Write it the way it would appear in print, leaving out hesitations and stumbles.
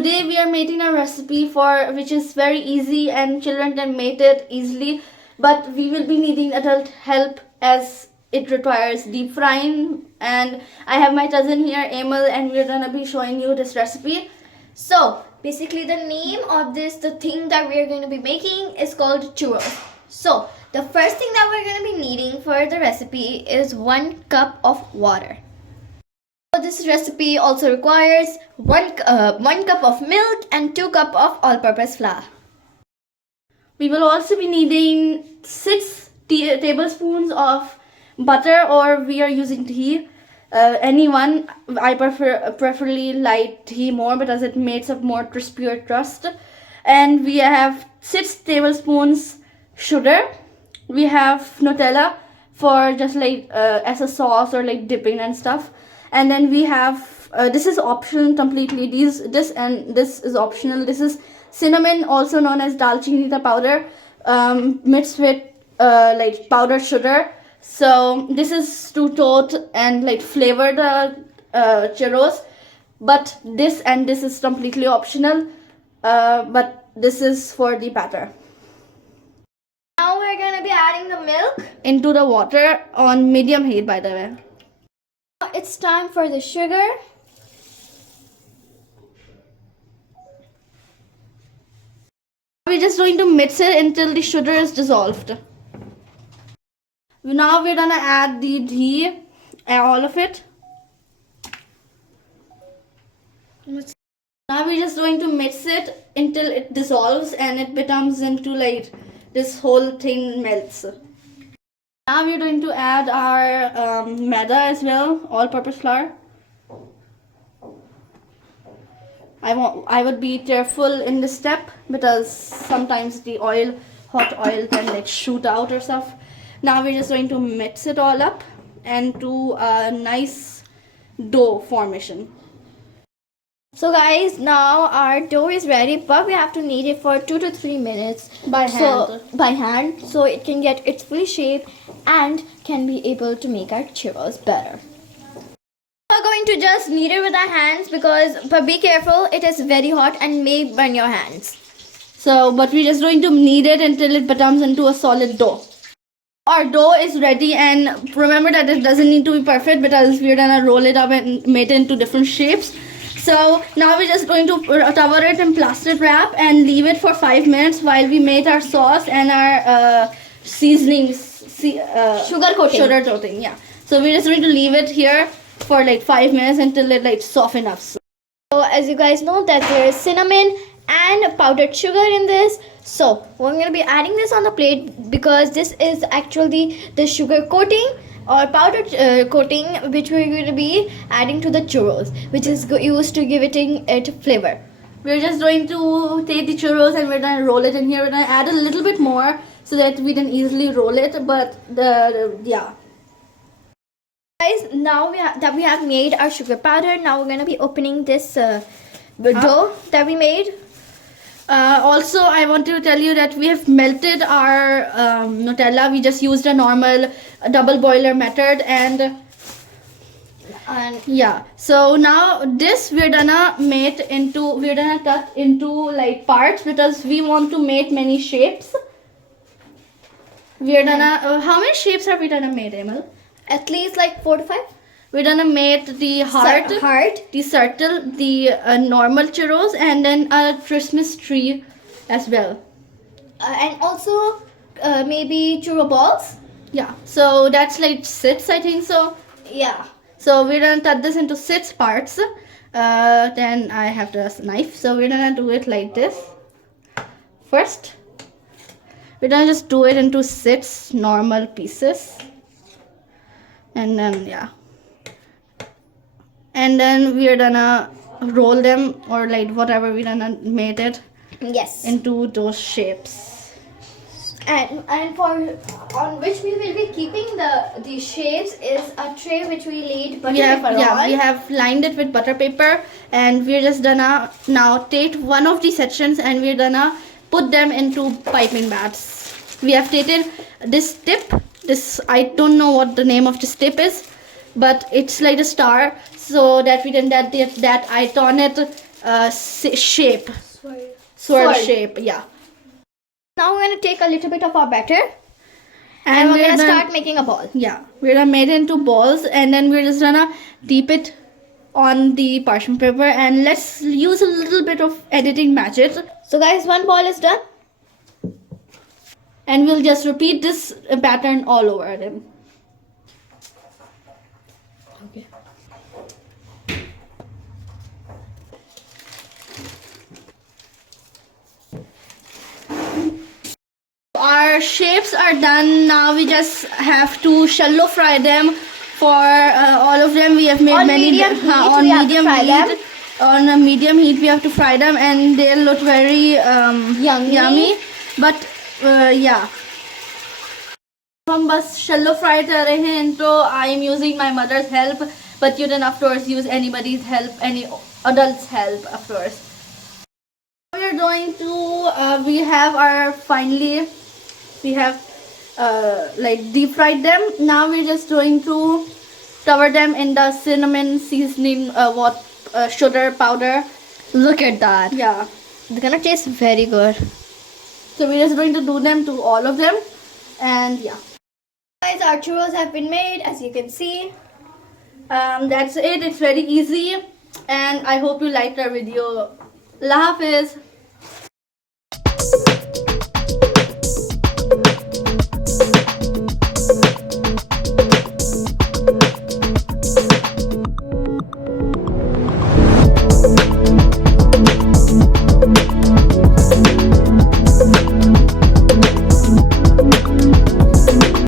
today we are making a recipe for which is very easy and children can make it easily, but we will be needing adult help as it requires deep frying. And I have my cousin here, Emil, and we're gonna be showing you this recipe. So basically the name of the thing that we're going to be making is called churros. So the first thing that we're going to be needing for the recipe is 1 cup of water. So this recipe also requires 1 cup of milk and 2 cup of all-purpose flour. We will also be needing 6 tablespoons of butter, or we are using ghee. Anyone, I preferably light ghee more because it makes a more crispier crust. And we have 6 tablespoons sugar. We have Nuettla for just like as a sauce or like dipping and stuff. And then we have this is optional completely. This is optional. This is cinnamon, also known as dalchini powder, mixed with like powdered sugar. So this is to toast and like flavor the churros, but this is completely optional. But this is for the batter. Now we're going to be adding the milk Into the water on medium heat, by the way. It's time for the sugar. We're just going to mix it until the sugar is dissolved. Now we're gonna add the ghee, all of it. Now we're just going to mix it until it dissolves and it becomes into like this whole thing melts. Now we're going to add our maida as well, all-purpose flour. I would be careful in this step because sometimes the hot oil can like shoot out or stuff. Now we're just going to mix it all up and do a nice dough formation. So guys, now our dough is ready, but we have to knead it for 2 to 3 minutes By hand. So it can get its full shape and can be able to make our churros better. We're going to just knead it with our hands but be careful, it is very hot and may burn your hands. So, but we're just going to knead it until it becomes into a solid dough. Our dough is ready, and remember that it doesn't need to be perfect because we're gonna roll it up and make it into different shapes. So now we're just going to cover it in plastic wrap and leave it for 5 minutes while we make our sauce and our seasonings, Sugar coating. Yeah. So we're just going to leave it here for like 5 minutes until it like softens up. So as you guys know that there is cinnamon and powdered sugar in this. So we're going to be adding this on the plate because this is actually the sugar coating or powdered coating which we're going to be adding to the churros, which is used to give it flavor. We're just going to take the churros and we're going to roll it in here. We're going to add a little bit more so that we can easily roll it, but yeah. Guys, now that we have made our sugar powder, now we're going to be opening this dough that we made. Also, I want to tell you that we have melted our Nuettla. We just used a normal double boiler method, and yeah. So now this we're gonna cut into like parts because we want to make many shapes. We're gonna how many shapes are we gonna make, Emil? At least like 4 to 5. We're gonna make the heart, the circle, the normal churros, and then a Christmas tree as well. And also maybe churro balls. Yeah, so that's like 6, I think so. Yeah. So we're gonna cut this into 6 parts. Then I have the knife, so we're gonna do it like this. First, we're gonna just do it into 6 normal pieces, and then yeah. And then we're gonna roll them or like whatever we're gonna make it into those shapes. And for on which we will be keeping the shapes is a tray which we laid butter paper on. We have lined it with butter paper, and we're just gonna now take one of the sections and we're gonna put them into piping baths. We have taken this tip. I don't know what the name of this tip is, but it's like a star, so that we can that I turn it shape. Swirl. Swirl Swirl. shape, yeah. Now we're gonna take a little bit of our batter and we're gonna start making a ball. Yeah, we're gonna make it into balls, and then we're just gonna dip it on the parchment paper, and let's use a little bit of editing magic, So guys, one ball is done. and we'll just repeat this pattern all over them. Okay. Our shapes are done. Now we just have to shallow fry them. For all of them, we have made On many medium heat, on we have to medium fry heat. them. On a medium heat, we have to fry them, and they look very Yummy. But yeah. हम बस shallow fry कर रहे हैं, तो I am using my mother's help, but you can of course use anybody's help, any adult's help, of course. We are going to we have like deep fried them. Now we're just going to cover them in the cinnamon seasoning, sugar powder. Look at that. Yeah. They're gonna taste very good. So we're just going to do them to all of them, and yeah. Guys, our churros have been made, as you can see. That's it. It's very easy, and I hope you liked our video. Allah Hafiz.